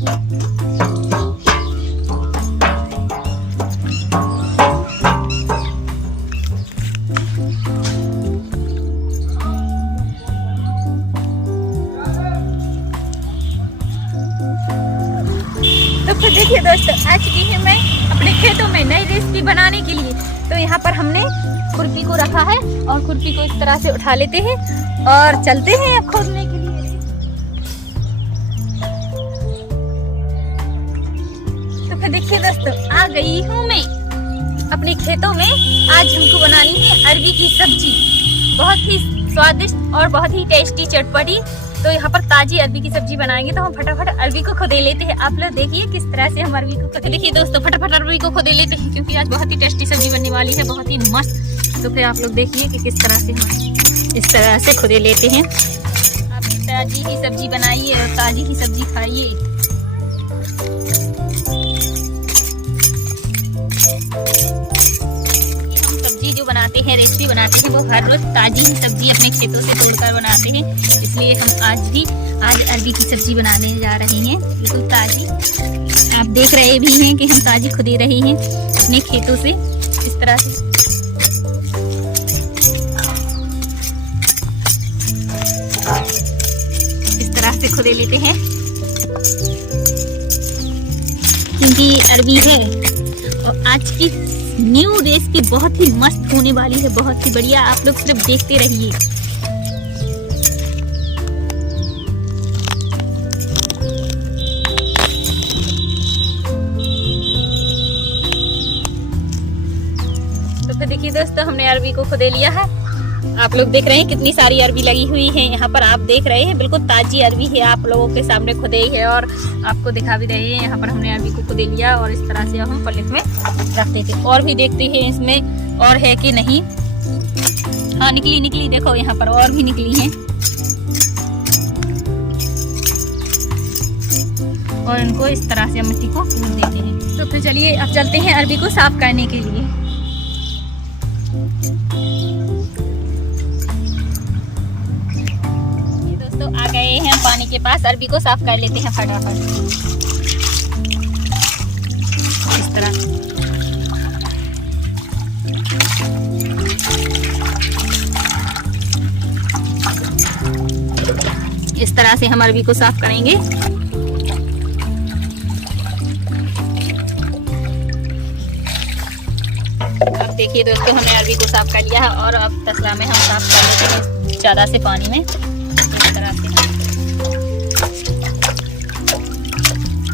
तो फिर देखिए दोस्तों, आ चुकी हूँ मैं अपने खेतों में नई रेसिपी बनाने के लिए। तो यहाँ पर हमने खुरपी को रखा है और खुरपी को इस तरह से उठा लेते हैं और चलते हैं अब खोदने के लिए। तो फिर देखिए दोस्तों, आ गई हूँ मैं अपने खेतों में। आज हमको बनानी है अरबी की सब्जी, बहुत ही स्वादिष्ट और बहुत ही टेस्टी चटपटी। तो यहाँ पर ताजी अरबी की सब्जी बनाएंगे, तो हम फटाफट अरबी को खोदे लेते हैं। आप लोग देखिए किस तरह से हम अरबी को देखिए दोस्तों, फटाफट अरबी को खोदे लेते हैं, क्योंकि आज बहुत ही टेस्टी सब्जी बनने वाली है, बहुत ही मस्त। तो फिर आप लोग देखिए कि किस तरह से हम इस तरह से खोदे लेते हैं। आप ताजी ही सब्जी बनाइए और ताजी ही सब्जी खाइए। जो बनाते हैं, रेसिपी बनाते हैं, वो हर रोज ताजी ही सब्जी अपने खेतों से तोड़कर बनाते हैं। इसलिए हम आज अरबी की सब्जी बनाने जा रहे हैं, बिल्कुल ताजी। आप देख रहे भी हैं कि हम ताजी खुदे रहे हैं अपने खेतों से। इस तरह से खुदे लेते हैं, क्योंकि अरबी है। और आज की न्यू रेसिपी बहुत ही मस्त होने वाली है, बहुत ही बढ़िया। आप लोग सिर्फ देखते रहिए। तो फिर देखिए दोस्तों, हमने अरबी को खुदे लिया है। आप लोग देख रहे हैं कितनी सारी अरबी लगी हुई है यहाँ पर। आप देख रहे हैं बिल्कुल ताजी अरबी है, आप लोगों के सामने खुदे ही है और आपको दिखा भी रहे हैं। यहाँ पर हमने अरबी को खुदे लिया और इस तरह से हम प्लेट में रख देते। और भी देखते हैं इसमें और है कि नहीं। हाँ, निकली देखो, यहाँ पर और भी निकली हैं। और इनको इस तरह से हम मिट्टी को पूर देते हैं। तो फिर चलिए अब चलते हैं अरबी को साफ करने के लिए। आ गए हैं पानी के पास, अरबी को साफ कर लेते हैं फटाफट। इस तरह से हम अरबी को साफ करेंगे। अब देखिए दोस्तों, हमने अरबी को साफ कर लिया है और अब तसला में हम साफ कर लेते हैं ज़्यादा से पानी में।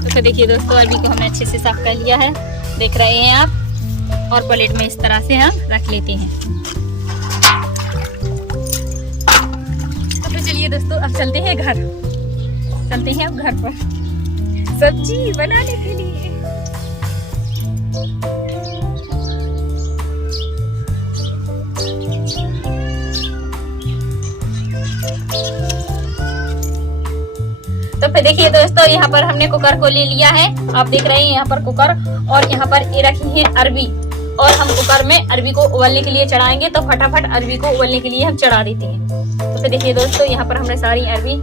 तो देखिए दोस्तों, अरबी को हमने अच्छे से साफ कर लिया है, देख रहे हैं आप। और प्लेट में इस तरह से हम रख लेते हैं। तो चलिए दोस्तों, अब चलते हैं अब घर पर सब्जी बनाने के लिए। तो फिर देखिए दोस्तों, यहाँ पर हमने कुकर को ले लिया है। आप देख रहे हैं यहाँ पर कुकर, और यहाँ पर ये रखी है अरबी। और हम कुकर में अरबी को उबलने के लिए चढ़ाएंगे। तो फटाफट अरबी को उबलने के लिए हम चढ़ा देते हैं। तो फिर देखिए दोस्तों, यहाँ पर हमने सारी अरबी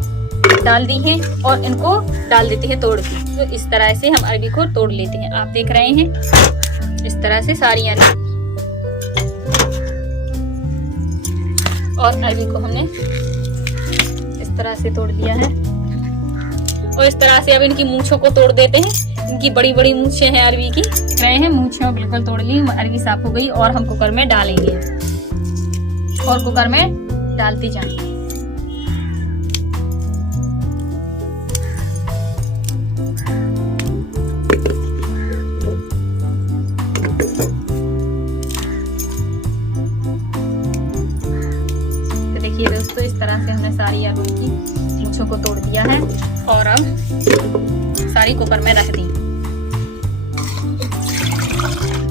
डाल दी है और इनको डाल देते हैं तोड़ के। तो इस तरह से हम अरबी को तोड़ लेते हैं। आप देख रहे हैं इस तरह से सारी अरबी। और अरबी को हमने इस तरह से तोड़ दिया है। और इस तरह से अब इनकी मूंछों को तोड़ देते हैं। इनकी बड़ी बड़ी मूंछें हैं अरबी की, देख रहे हैं, मूंछें बिल्कुल तोड़ ली। अरबी साफ हो गई और हम कुकर में डालेंगे और कुकर में डालते जाएंगे। तो देखिए दोस्तों, इस तरह से हमने सारी अरबी की मूंछों को तोड़ दिया है और अब सारी कुकर में रख दी।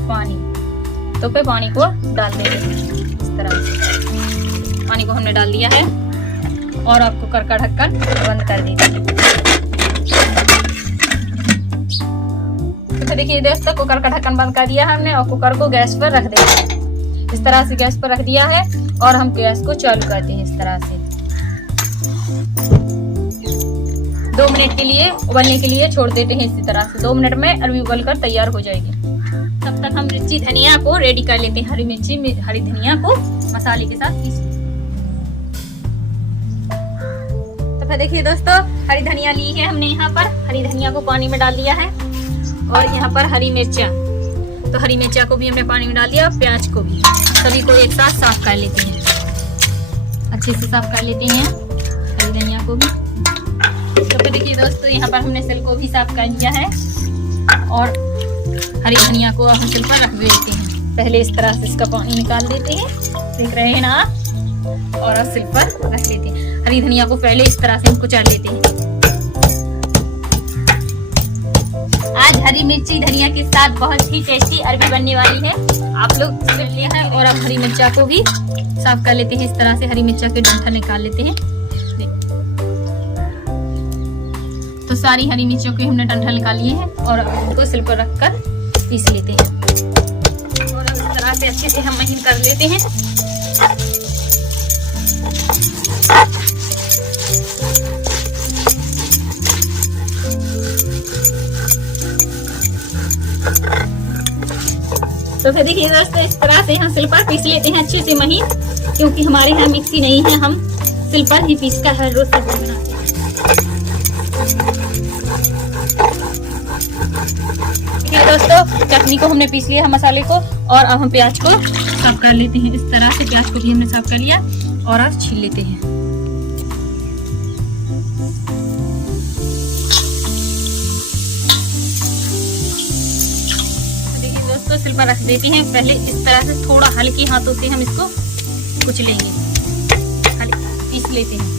पानी, तो फिर पानी को डाल देंगे इस तरह से। पानी को हमने डाल दिया है और अब कुकर का ढक्कन बंद कर दीजिए। तो देखिए दोस्तों, कुकर का ढक्कन बंद कर दिया हमने और कुकर को गैस पर रख देंगे। इस तरह से गैस पर रख दिया है और हम गैस को चालू करते हैं इस तरह से। 2 मिनट के लिए उबलने के लिए छोड़ देते हैं। इसी तरह से 2 मिनट में अरबी उबल कर तैयार हो जाएगी। तब तक हम मिर्ची धनिया को रेडी कर लेते हैं। हरी मिर्ची हरी धनिया को मसाले के साथ पीस। तो फिर देखिए दोस्तों, हरी धनिया ली है हमने। यहाँ पर हरी धनिया को पानी में डाल दिया है और यहाँ पर हरी मिर्चा, तो हरी मिर्चा को भी हमने पानी में डाल दिया, प्याज को भी। सभी को एक साथ साफ कर लेते हैं, अच्छे से साफ कर लेते हैं हरी धनिया को भी। तो फिर देखिए दोस्तों, यहाँ पर हमने सिल को भी साफ कर लिया है और हरी धनिया को हम सिल पर रख देते हैं। पहले इस तरह से इसका पानी निकाल देते हैं, देख रहे हैं ना आप, और अब सिल पर रख लेते हैं। हरी धनिया को पहले इस तरह से हम कुचल लेते हैं। आज हरी मिर्ची धनिया के साथ बहुत ही टेस्टी अरबी बनने वाली है। आप लोग कर लिया है। और अब हरी मिर्चा को भी साफ कर लेते हैं। इस तरह से हरी मिर्चा के डंठल निकाल लेते हैं। तो सारी हरी मिर्चों के हमने डंठल निकाल लिए हैं और अब उनको सिल पर रखकर पीस लेते हैं। और अब इस तरह से अच्छे से हम महीन कर लेते हैं। तो फिर देखिए दोस्तों, इस तरह से हम सिल पर पीस लेते हैं अच्छे से महीन, क्योंकि हमारे यहाँ मिक्सी नहीं है, हम सिल पर ही पीस कर हर रोज सब्जी बनाते हैं। देखिए दोस्तों, चटनी को हमने पीस लिया है, मसाले को, और अब हम प्याज को साफ कर लेते हैं। इस तरह से प्याज को भी हमने साफ कर लिया और अब छील लेते हैं। दोस्तों, सिल पर रख देते हैं। पहले इस तरह से थोड़ा हल्के हाथों से हम इसको कुचलेंगे, पीस लेते हैं।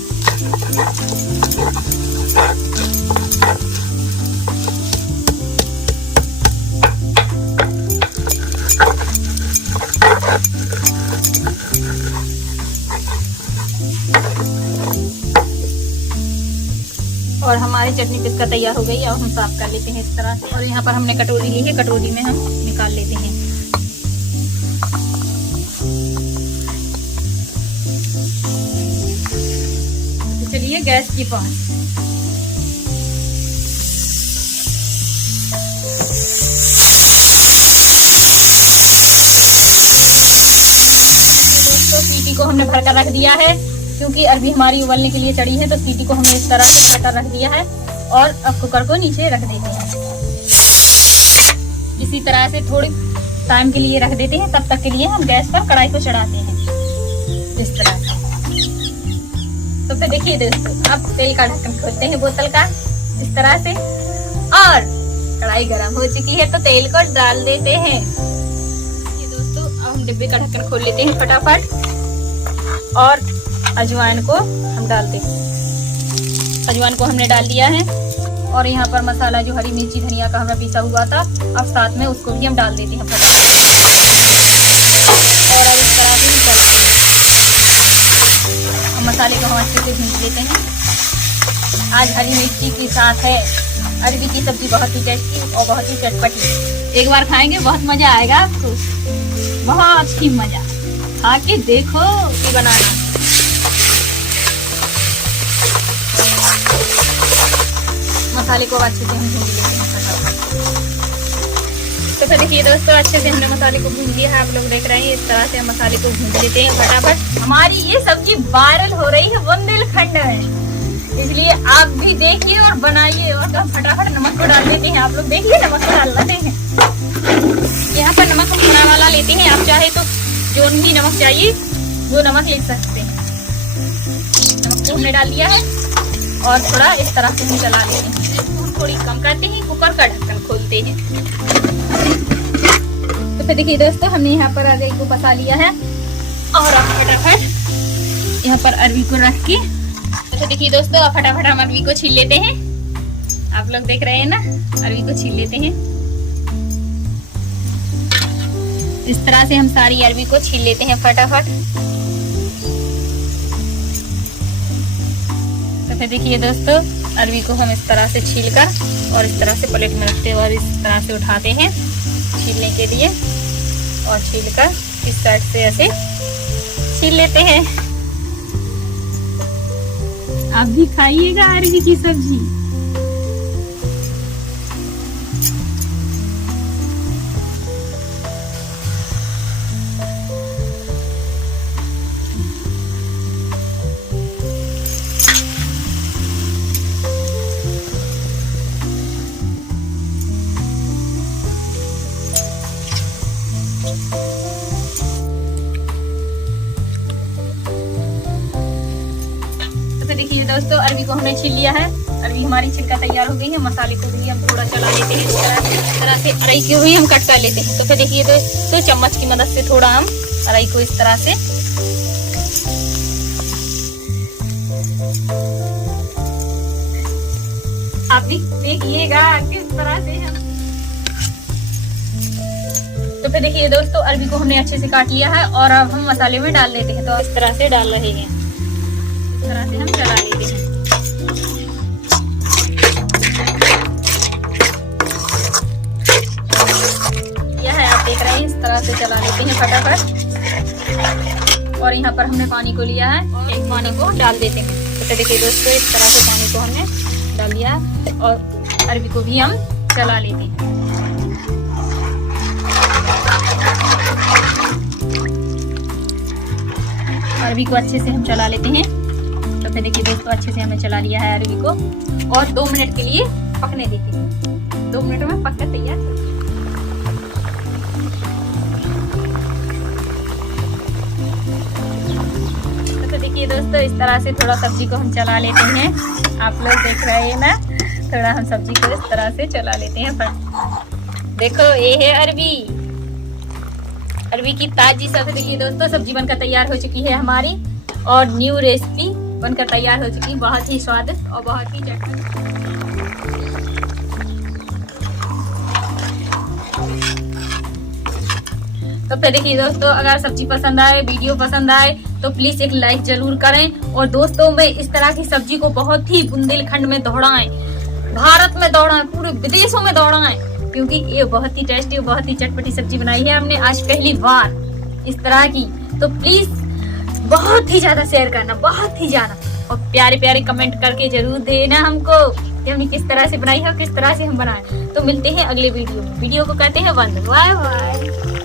और हमारी चटनी पिसकर तैयार हो गई है। अब हम साफ कर लेते हैं इस तरह से। और यहाँ पर हमने कटोरी ली है, कटोरी में हम निकाल लेते हैं। तो चलिए गैस के पास। दोस्तों, सीटी को हमने भरकर रख दिया है, क्योंकि अरबी हमारी उबलने के लिए चढ़ी है। तो सीटी को हमने इस तरह से भरकर रख दिया है और अब कुकर को नीचे रख देते हैं। इसी तरह से थोड़ी टाइम के लिए रख देते हैं। तब तक के लिए हम गैस पर कढ़ाई को चढ़ाते हैं इस तरह से। तो फिर देखिए दोस्तों, अब तेल का ढक्कन खोलते हैं बोतल का इस तरह से, और कढ़ाई गर्म हो चुकी है तो तेल को डाल देते हैं। ये दोस्तों, अब हम डिब्बे का ढक्कन खोल लेते हैं फटाफट और अजवाइन को हम डालते हैं। अजवाइन को हमने डाल दिया है और यहाँ पर मसाला जो हरी मिर्ची धनिया का हमें पीसा हुआ था, अब साथ में उसको भी हम डाल देते हैं फटाफट। और अब इस तरह से चलते हैं। मसाले को हम अच्छे से भून लेते हैं। आज हरी मिर्ची के साथ है अरबी की सब्जी, बहुत ही टेस्टी और बहुत ही चटपटी। एक बार खाएंगे बहुत मजा आएगा आपको, बहुत ही मजा। खा के देखो ये बनाना। मसाले को अच्छे से हम भून लेते हैं फटाफट। तो फिर देखिए दोस्तों, अच्छे से हमने मसाले को भून लिया है। आप लोग देख रहे हैं, इस तरह से हम मसाले को भून लेते हैं फटाफट। हमारी ये सब्जी वायरल हो रही है बुंदेलखंड में, इसलिए आप भी देखिए और बनाइए। और हम फटाफट नमक को डाल देते हैं। आप लोग देखिए, नमक को डाल लेते हैं। यहाँ पर नमक हम खाना वाला लेते हैं, आप चाहे तो जो भी नमक चाहिए वो नमक ले सकते हैं। नमक को हमने डाल दिया है और थोड़ा इस तरह से हम चला लेते हैं। थोड़ी कम करते हैं, कुकर का ढक्कन खोलते हैं। तो फिर देखिए दोस्तों, हमने यहाँ पर अरबी को पसा लिया है और अब फटाफट यहाँ पर अरबी को रख के, तो देखिए दोस्तों, अब फटाफट हम अरबी को छील लेते हैं। आप लोग देख रहे हैं ना, अरबी को छील लेते हैं। इस तरह से हम सारी अरबी को छील लेते हैं फटाफट। तो फिर देखिए दोस्तों, अरबी को हम इस तरह से छीलकर और इस तरह से प्लेट में रखते हुए इस तरह से उठाते हैं छीलने के लिए, और छीलकर इस साइड से ऐसे छील लेते हैं। आप भी खाइएगा अरबी की सब्जी, दोस्तों अरबी को हमने छील लिया है। अरबी हमारी छिलका तैयार हो गई है। मसाले को भी हम थोड़ा चला लेते हैं। इस तरह से अरई की हुई हम कट कर लेते हैं। तो फिर देखिए दोस्तों चम्मच की मदद से थोड़ा हम अरई को इस तरह से आप भी देखिएगा किस तरह से हम। तो फिर देखिए दोस्तों अरबी को हमने अच्छे से काट लिया है और अब हम मसाले में डाल लेते हैं। तो इस तरह से डाल रहे हैं, इस तरह से हम चला लेते हैं। यह है आप देख रहे हैं, इस तरह से चला लेते हैं फटाफट। और यहाँ पर हमने पानी को लिया है, एक पानी को डाल देते हैं। तो देखिए दोस्तों इस तरह से पानी को हमने डाल दिया और अरबी को भी हम चला लेते हैं। अरबी को अच्छे से हम चला लेते हैं। तो फिर देखिए दोस्तों अच्छे से हमने चला लिया है अरबी को और 2 मिनट के लिए पकने देते हैं। 2 मिनट में पककर तैयार। तो देखिए दोस्तों इस तरह से थोड़ा सब्जी को हम चला लेते हैं। आप लोग देख रहे हैं ना, थोड़ा हम सब्जी को इस तरह से चला लेते हैं। देखो ये है अरबी, अरबी की ताजी सब्जी। देखिए दोस्तों सब्जी बनकर तैयार हो चुकी है हमारी और न्यू रेसिपी बनकर तैयार हो चुकी है। बहुत ही स्वादिष्ट और बहुत ही चटपटी। तो फिर देखिए दोस्तों अगर सब्जी पसंद आए, वीडियो पसंद आए तो प्लीज एक लाइक जरूर करें और दोस्तों में इस तरह की सब्जी को बहुत ही बुंदेलखंड में दौड़ाएं, भारत में दौड़ाएं, पूरे विदेशों में दौड़ाएं, क्योंकि ये बहुत ही टेस्टी और बहुत ही चटपटी सब्जी बनाई है हमने आज पहली बार इस तरह की। तो प्लीज बहुत ही ज्यादा शेयर करना, बहुत ही ज्यादा, और प्यारे प्यारे कमेंट करके जरूर देना हमको कि हमने किस तरह से बनाई है और किस तरह से हम बनाए। तो मिलते हैं अगले वीडियो में। वीडियो को कहते हैं बंद। Bye bye.